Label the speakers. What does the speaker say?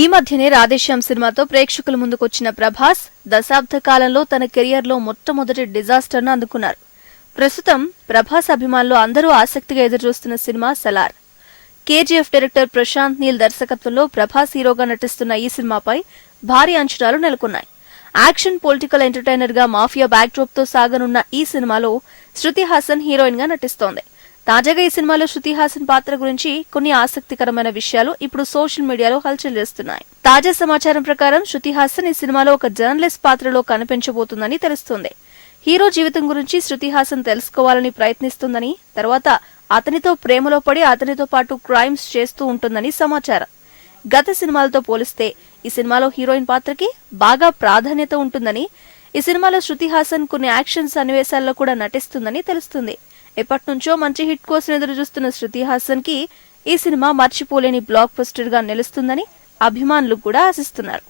Speaker 1: ఈ మధ్యనే రాధేశ్యామ్ సినిమాతో ప్రేక్షకుల ముందుకొచ్చిన ప్రభాస్ దశాబ్ద కాలంలో తన కెరియర్లో మొట్టమొదటి డిజాస్టర్ను అందుకున్నారు. ప్రస్తుతం ప్రభాస్ అభిమానులు అందరూ ఆసక్తిగా ఎదురుచూస్తున్న cinema Salaar. KGF director Prashanth Neel దర్శకత్వంలో ప్రభాస్ హీరోగా నటిస్తున్న ఈ సినిమాపై భారీ అంచనాలు నెలకొన్నాయి. యాక్షన్ పొలిటికల్ ఎంటర్టైనర్గా మాఫియా బ్యాక్డ్రాప్తో సాగనున్న ఈ సినిమాలో శృతి హాసన్ హీరోయిన్గా నటిస్తోంది. తాజాగా ఈ సినిమాలో శృతి హాసన్ పాత్ర గురించి కొన్ని ఆసక్తికరమైన విషయాలు ఇప్పుడు సోషల్ మీడియాలో హల్చల్ చేస్తున్నాయి. తాజా సమాచారం ప్రకారం శృతి హాసన్ ఈ సినిమాలో ఒక జర్నలిస్ట్ పాత్రలో కనిపించబోతుందని తెలుస్తుంది. హీరో జీవితం గురించి శృతి హాసన్ తెలుసుకోవాలని ప్రయత్నిస్తుందని తర్వాత అతనితో ప్రేమలో పడి అతనితో పాటు క్రైమ్స్ చేస్తూ ఉంటుందని సమాచారం. గత సినిమాలతో పోలిస్తే ఈ సినిమాలో హీరోయిన్ పాత్రకి బాగా ప్రాధాన్యత ఉంటుందని ఈ సినిమాలో శృతి హాసన్ కొన్ని యాక్షన్ సన్నివేశాల్లో కూడా నటిస్తుందని తెలుస్తుంది. ఎప్పటి నుంచో మంచి హిట్ కోసం ఎదురు చూస్తున్న శృతి హాసన్కి ఈ సినిమా మర్చిపోలేని బ్లాక్ బస్టర్గా నిలుస్తుందని అభిమానులు కూడా ఆశిస్తున్నారు.